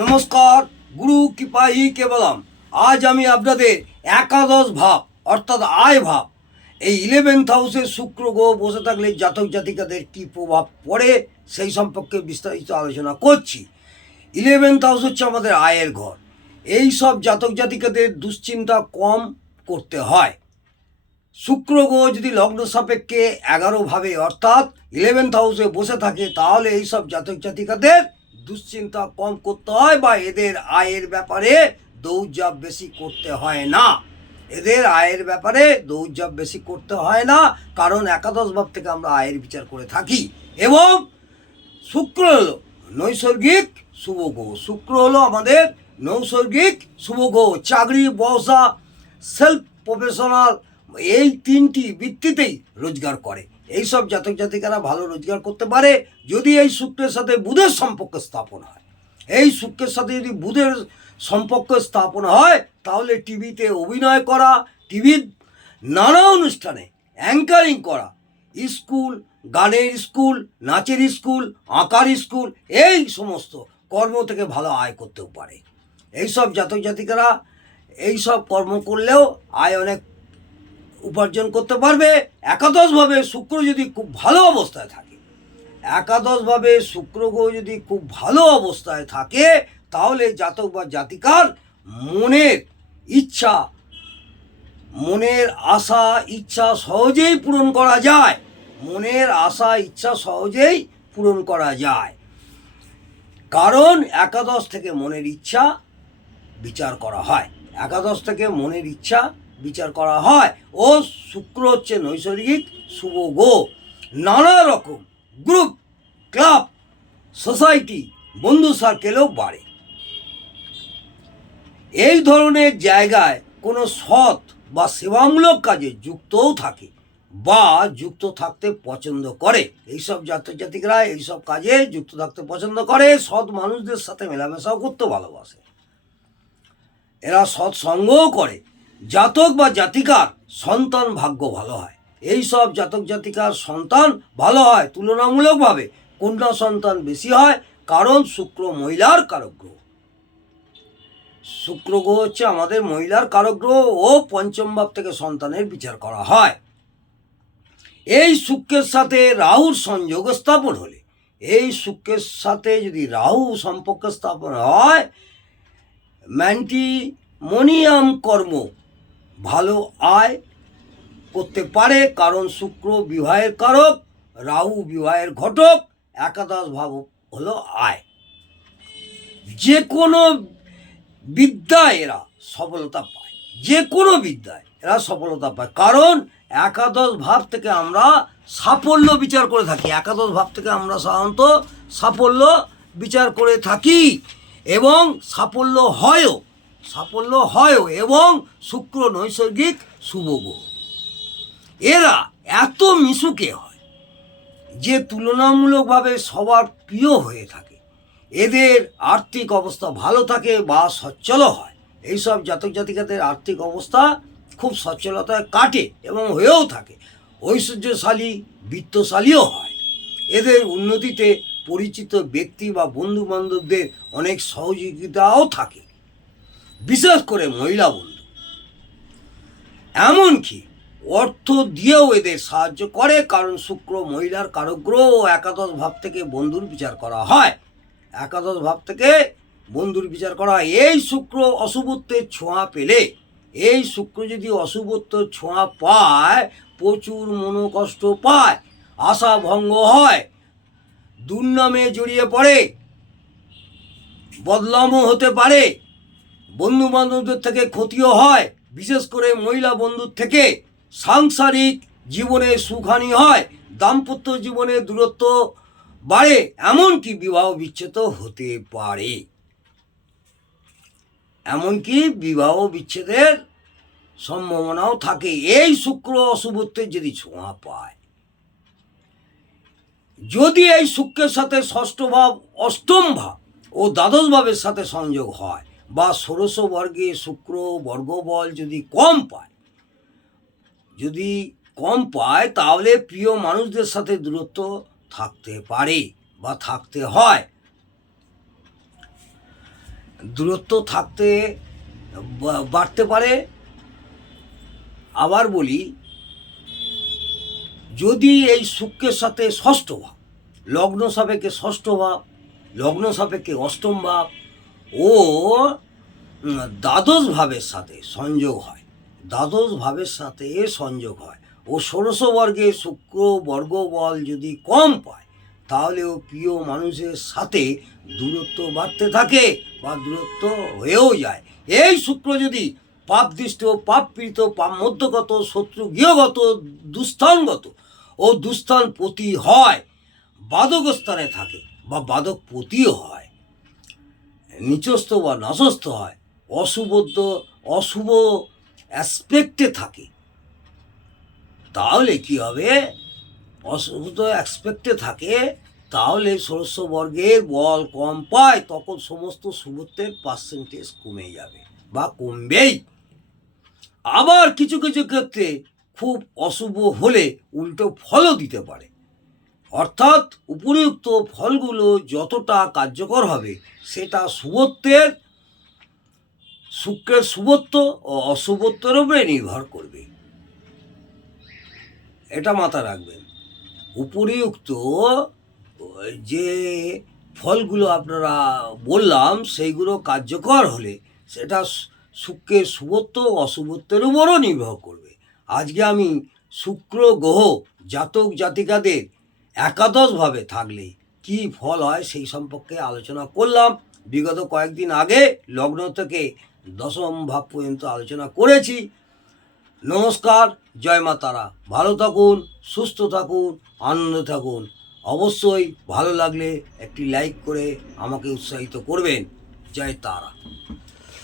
নমস্কার, গুরু কৃপাই কেবলম। আজ আমি আপনাদের একাদশ ভাব অর্থাৎ আয় ভাব, এই 11th হাউসে শুক্র গ্রহ বসে থাকলে জাতক জাতিকাদের কী প্রভাব পড়ে সেই সম্পর্কে বিস্তারিত আলোচনা করছি। 11th হাউস হচ্ছে আমাদের আয়ের ঘর। এই সব জাতক জাতিকাদের দুশ্চিন্তা কম করতে হয়। শুক্র গ্রহ যদি লগ্ন সাপেক্ষে 11 ভাবে অর্থাৎ 11th হাউসে বসে থাকে তাহলে এইসব জাতক জাতিকাদের দুশ্চিন্তা কম করতে হয় বা এদের আয়ের ব্যাপারে দৌড়ঝাঁপ বেশি করতে হয় না। এদের আয়ের ব্যাপারে দৌড়ঝাঁপ বেশি করতে হয় না, কারণ একাদশ ভাব থেকে আমরা আয়ের বিচার করে থাকি। এবং শুক্র হলো নৈসর্গিক শুভ গ্রহ। শুক্র হলো আমাদের নৈসর্গিক শুভ গ্রহ। চাকরি, ব্যবসা, সেলফ প্রফেশনাল, এই তিনটি বৃত্তিতেই রোজগার করে। এইসব জাতক জাতিকারা ভালো রোজগার করতে পারে যদি এই শুক্রের সাথে বুধের সম্পর্ক স্থাপন হয়। এই শুক্রের সাথে যদি বুধের সম্পর্ক স্থাপন হয় তাহলে টিভিতে অভিনয় করা, টিভির নানা অনুষ্ঠানে অ্যাঙ্কারিং করা, স্কুল, গানের স্কুল, নাচের স্কুল, আঁকার স্কুল, এই সমস্ত কর্ম থেকে ভালো আয় করতেও পারে। এইসব জাতক জাতিকারা এইসব কর্ম করলেও আয় অনেক উপার্জন করতে পারবে। একাদশভাবে শুক্র যদি খুব ভালো অবস্থায় থাকে, একাদশভাবে শুক্র গ্রহ যদি খুব ভালো অবস্থায় থাকে তাহলে জাতক বা জাতিকার মনের ইচ্ছা, মনের আশা ইচ্ছা সহজেই পূরণ করা যায়। মনের আশা ইচ্ছা সহজেই পূরণ করা যায়, কারণ একাদশ থেকে মনের ইচ্ছা বিচার করা হয়। একাদশ থেকে মনের ইচ্ছা বিচার করা হয়। ও শুক্র হচ্ছে নৈসর্গিক শুভ গ্রহ। নানা রকম গ্রুপ, ক্লাব, সোসাইটি, বন্ধু সার্কেলও বাড়ে। এই ধরনের জায়গায় কোনো সৎ বা সেবামূলক কাজে যুক্তও থাকে বা যুক্ত থাকতে পছন্দ করে। এইসব জাতক জাতিকরা এইসব কাজে যুক্ত থাকতে পছন্দ করে। সৎ মানুষদের সাথে মেলামেশাও করতে ভালোবাসে। এরা সৎসঙ্গও করে। জাতক বা জাতিকার সন্তান ভাগ্য ভালো হয়। এই সব জাতক জাতিকার সন্তান ভালো হয় তুলনামূলকভাবে কন্যা সন্তান বেশি হয়, কারণ শুক্র মহিলার কারক গ্রহ। শুক্র গ্রহ হচ্ছে আমাদের মহিলার কারক গ্রহ ও পঞ্চম ভাব থেকে সন্তানের বিচার করা হয়। এই শুক্রের সাথে রাহুর সংযোগ স্থাপন হলে, এই শুক্রের সাথে যদি রাহু সম্পর্ক স্থাপন হয়, ম্যান্টিমোনিয়াম কর্ম ভালো আয় করতে পারে, কারণ শুক্র বিবাহের কারক, রাহু বিবাহের ঘটক, একাদশ ভাব হলো আয়। যে কোনো বিদ্যায় এরা সফলতা পায়, যে কোনো বিদ্যায় এরা সফলতা পায়, কারণ একাদশ ভাব থেকে আমরা সাফল্য বিচার করে থাকি। একাদশ ভাব থেকে আমরা সাধারণত সাফল্য বিচার করে থাকি এবং সাফল্য হয়ও এবং শুক্র নৈসর্গিক শুভ গ্রহ। এরা এত মিশুকে হয় যে তুলনামূলকভাবে সবার প্রিয় হয়ে থাকে। এদের আর্থিক অবস্থা ভালো থাকে বা সচ্ছল হয়। এইসব জাতক জাতিকাদের আর্থিক অবস্থা খুব সচ্ছলতায় কাটে এবং হয়েও থাকে। ঐশ্বর্যশালী, বিত্তশালীও হয়। এদের উন্নতিতে পরিচিত ব্যক্তি বা বন্ধু বান্ধবদের অনেক সহযোগিতাও থাকে, বিশেষ করে মহিলা বন্ধু। এমনকি অর্থ দিয়েও এদের সাহায্য করে, কারণ শুক্র মহিলার কারক গ্রহ ও একাদশ ভাব থেকে বন্ধুর বিচার করা হয়। একাদশ ভাব থেকে বন্ধুর বিচার করা হয়। এই শুক্র অশুভত্বের ছোঁয়া পেলে, এই শুক্র যদি অশুভত্বের ছোঁয়া পায়, প্রচুর মনোকষ্ট পায়, আশা ভঙ্গ হয়, দুর্নামে জড়িয়ে পড়ে, বদনামও হতে পারে, বন্ধু বান্ধবদের থেকে ক্ষতিও হয়, বিশেষ করে মহিলা বন্ধুর থেকে। সাংসারিক জীবনে সুখহানি হয়, দাম্পত্য জীবনে দূরত্ব বাড়ে, এমনকি বিবাহ বিচ্ছেদ হতে পারে। এমনকি বিবাহ বিচ্ছেদের সম্ভাবনাও থাকে এই শুক্র অশুভত্বের যদি ছোঁয়া পায়। যদি এই শুক্রের সাথে ষষ্ঠ ভাব, অষ্টম ভাব ও দ্বাদশ ভাবের সাথে সংযোগ হয় বা ষোড়শ বর্গে শুক্র বর্গবল যদি কম পায় তাহলে প্রিয় মানুষদের সাথে দূরত্ব থাকতে পারে বা থাকতে হয়। দূরত্ব থাকতে বাড়তে পারে। আবার বলি, যদি এই শুক্রের সাথে ষষ্ঠ ভাব, লগ্ন সাপেক্ষে ষষ্ঠ ভাব, লগ্ন সাপেক্ষে অষ্টম ভাব ও দ্বাদশ ভাবের সাথে সংযোগ হয়, দ্বাদশ ভাবের সাথে সংযোগ হয় ও ষোড়শ বর্গে শুক্র বর্গবল যদি কম পায়, তাহলেও প্রিয় মানুষের সাথে দূরত্ব বাড়তে থাকে বা দূরত্ব হয়েও যায়। এই শুক্র যদি পাপদৃষ্ট, পাপপীড়িত, পাপ মধ্যগত, শত্রু গৃহগত, দুস্থানগত ও দুস্থানপতি হয়, বাদক স্থানে থাকে বা বাদকপতিও হয়, নিচস্থ বা নাশস্থ হয়, অশুভ অ্যাসপেক্টে থাকে, তাহলে কি হবে? অশুভ অ্যাসপেক্টে থাকে, তাহলে ষোড়শ বর্গের বল কম পায়, তখন সমস্ত শুভত্বের পার্সেন্টেজ কমে যাবে বা কমবেই। আবার কিছু কিছু ক্ষেত্রে খুব অশুভ হলে উল্টো ফলও দিতে পারে। অর্থাৎ উপরিউক্ত ফলগুলো যতটা কার্যকর হবে সেটা শুভত্বের, শুক্রের শুভত্ব ও অশুভত্বের উপরে নির্ভর করবে। এটা মাথায় রাখবেন। উপরিউক্ত যে ফলগুলো আপনারা বললাম সেইগুলো কার্যকর হলে সেটা শুক্রের শুভত্ব ও অশুভত্বের উপরও নির্ভর করবে। আজকে আমি শুক্র গ্রহ জাতক জাতিকাদের একাদশভাবে থাকলে কি ফল হয় সেই সম্পর্কে আলোচনা করলাম। বিগত কয়েকদিন আগে লগ্ন থেকে দশম ভাব পর্যন্ত আলোচনা করেছি। নমস্কার, জয় মা তারা। ভালো থাকুন, সুস্থ থাকুন, আনন্দে থাকুন। অবশ্যই ভালো লাগলে একটি লাইক করে আমাকে উৎসাহিত করবেন। জয় তারা।